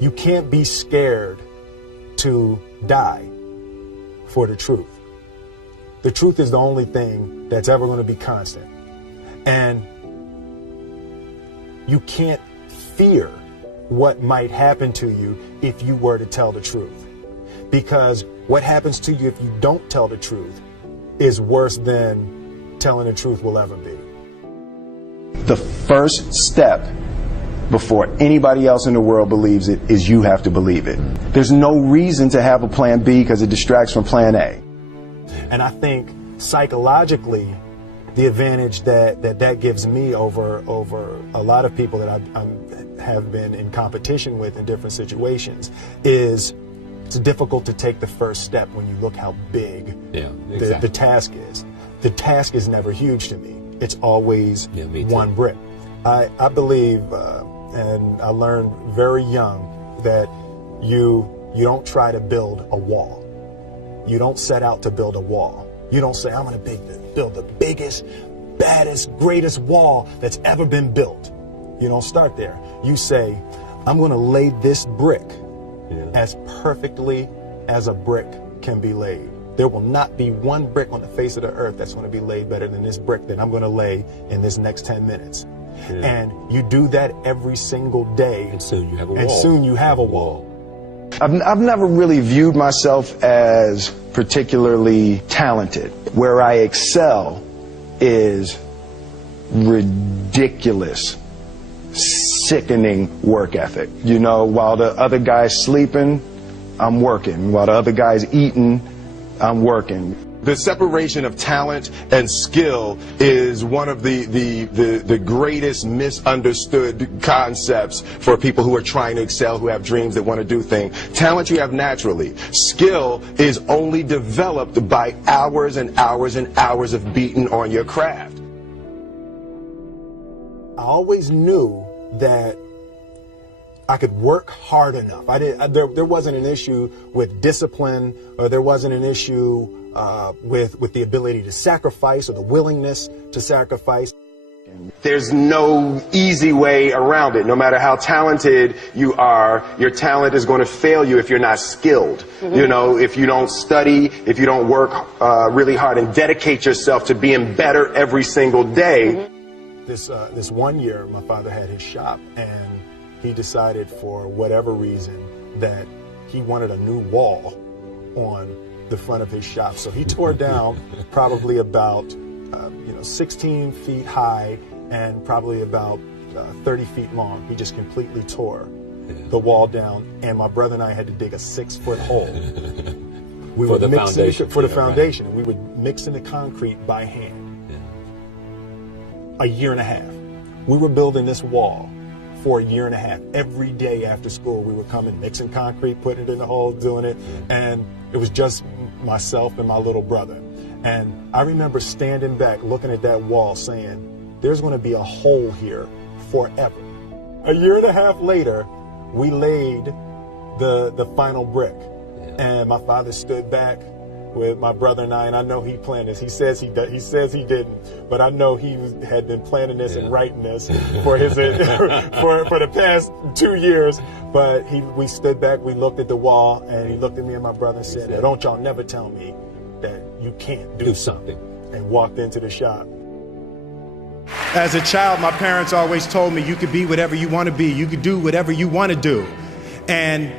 You can't be scared to die for the truth. The truth is the only thing that's ever going to be constant. And you can't fear what might happen to you if you were to tell the truth. Because what happens to you if you don't tell the truth is worse than telling the truth will ever be. The first step before anybody else in the world believes it is you have to believe it. There's no reason to have a plan B because it distracts from plan A. And I think psychologically, the advantage that gives me over a lot of people that I have been in competition with in different situations is it's difficult to take the first step when you look how big the task is. The task is never huge to me. It's always one brick. I believe, and I learned very young, that you don't try to build a wall. You don't set out to build a wall. You don't say, I'm going to build the biggest, baddest, greatest wall that's ever been built. You don't start there. You say, I'm going to lay this brick as perfectly as a brick can be laid. There will not be one brick on the face of the earth that's going to be laid better than this brick that I'm going to lay in this next 10 minutes. And you do that every single day. And soon you have a wall. And soon you have a wall. I've never really viewed myself as particularly talented. Where I excel is ridiculous, sickening work ethic. You know, while the other guy's sleeping, I'm working. While the other guy's eating, I'm working. The separation of talent and skill is one of the greatest misunderstood concepts for people who are trying to excel, who have dreams, that want to do things. Talent you have naturally. Skill is only developed by hours and hours and hours of beating on your craft. I always knew that I could work hard enough. There wasn't an issue with discipline, or there wasn't an issue with the ability to sacrifice or the willingness to sacrifice. There's no easy way around it. No matter how talented you are, your talent is going to fail you if you're not skilled. You know, if you don't study, if you don't work really hard and dedicate yourself to being better every single day. This one year, my father had his shop, and he decided for whatever reason that he wanted a new wall on the front of his shop. So he tore down probably about 16 feet high and probably about 30 feet long. He just completely tore the wall down, and my brother and I had to dig a 6-foot hole. We for were the mixing foundation. for the foundation. Right. We would mix in the concrete by hand. A year and a half. We were building this wall for a year and a half. Every day after school, we would come and mixing concrete, putting it in the hole, doing it. And it was just myself and my little brother. And I remember standing back, looking at that wall, saying, there's going to be a hole here forever. A year and a half later, we laid the final brick. And my father stood back with my brother and I know he planned this. He says he didn't, but I know he had been planning this and writing this for his for the past 2 years. But we stood back, we looked at the wall, and he looked at me and my brother and said, "Don't y'all never tell me that you can't do something," and walked into the shop. As a child, my parents always told me you could be whatever you want to be. You could do whatever you want to do. And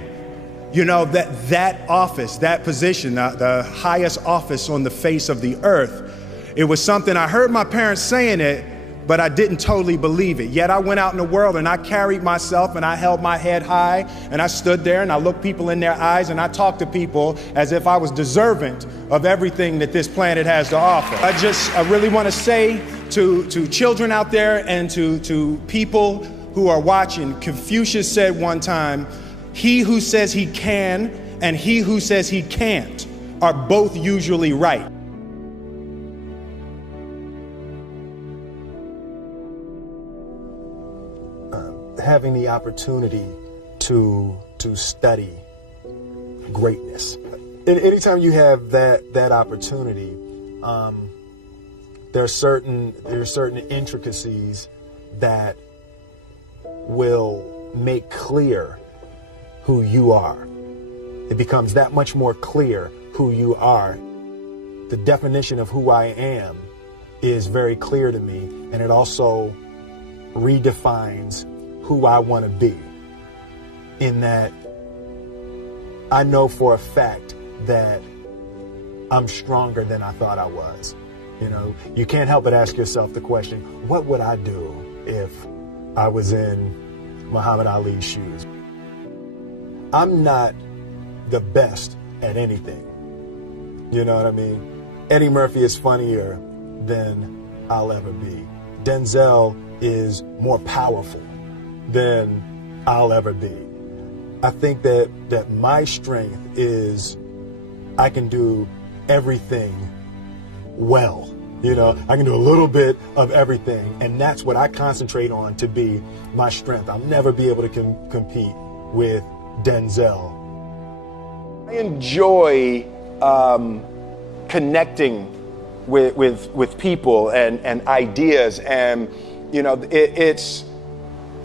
you know, that office, that position, the highest office on the face of the earth, it was something I heard my parents saying it, but I didn't totally believe it. Yet I went out in the world and I carried myself and I held my head high and I stood there and I looked people in their eyes and I talked to people as if I was deserving of everything that this planet has to offer. I really want to say to children out there and to people who are watching, Confucius said one time, he who says he can and he who says he can't are both usually right. Having the opportunity to study greatness. Anytime you have that opportunity, there are certain intricacies that will make clear who you are. It becomes that much more clear who you are. The definition of who I am is very clear to me, and it also redefines who I want to be, in that I know for a fact that I'm stronger than I thought I was. You know, you can't help but ask yourself the question, what would I do if I was in Muhammad Ali's shoes? I'm not the best at anything. You know what I mean? Eddie Murphy is funnier than I'll ever be. Denzel is more powerful than I'll ever be. I think that my strength is I can do everything well. You know, I can do a little bit of everything, and that's what I concentrate on to be my strength. I'll never be able to compete with Denzel. I enjoy connecting with people and ideas, and you know,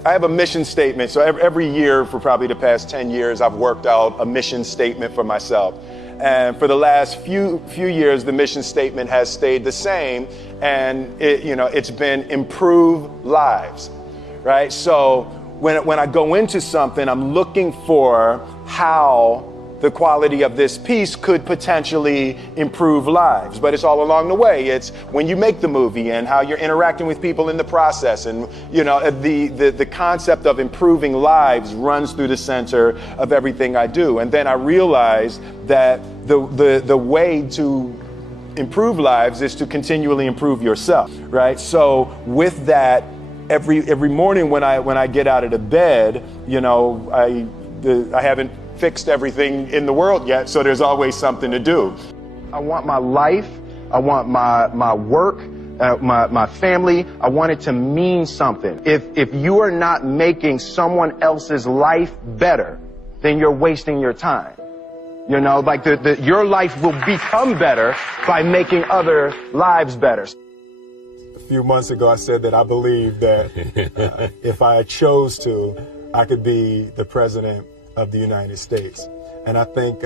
I have a mission statement. So every year for probably the past 10 years, I've worked out a mission statement for myself. And for the last few years, the mission statement has stayed the same, and it's been improve lives, right? So when I go into something, I'm looking for how the quality of this piece could potentially improve lives. But it's all along the way. It's when you make the movie and how you're interacting with people in the process. And, you know, the concept of improving lives runs through the center of everything I do. And then I realized that the way to improve lives is to continually improve yourself, right? So with that, every morning when I get out of the bed, you know, I haven't fixed everything in the world yet, so there's always something to do. I want my life, I want my work, my family, I want it to mean something. If you are not making someone else's life better, then you're wasting your time. You know, like your life will become better by making other lives better. A few months ago, I said that I believe that if I chose to, I could be the president of the United States. And I think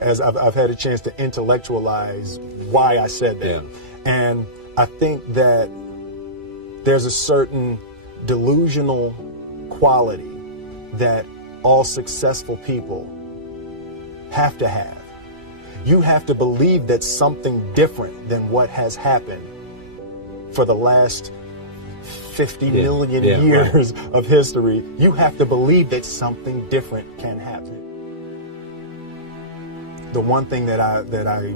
as I've had a chance to intellectualize why I said that. Yeah. And I think that there's a certain delusional quality that all successful people have to have. You have to believe that something different than what has happened for the last 50 million years of history. You have to believe that something different can happen. The one thing that I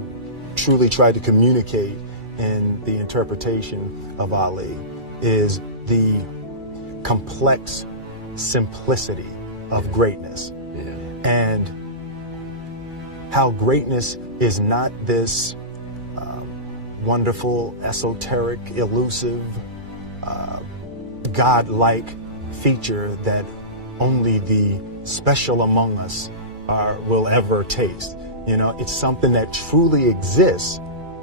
truly tried to communicate in the interpretation of Ali is the complex simplicity of greatness. And how greatness is not this wonderful, esoteric, elusive, God-like feature that only the special among us will ever taste. You know, it's something that truly exists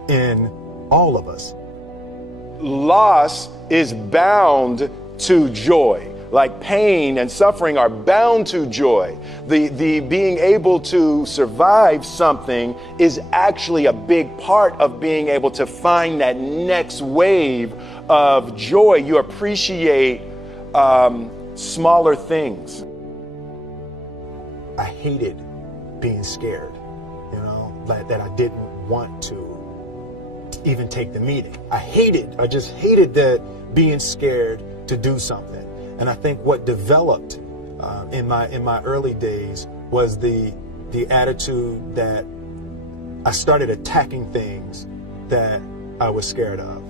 in all of us. Loss is bound to joy. Like pain and suffering are bound to joy. The being able to survive something is actually a big part of being able to find that next wave of joy. You appreciate smaller things. I hated being scared, you know, that I didn't want to even take the meeting. I just hated that being scared to do something. And I think what developed in my early days was the attitude that I started attacking things that I was scared of.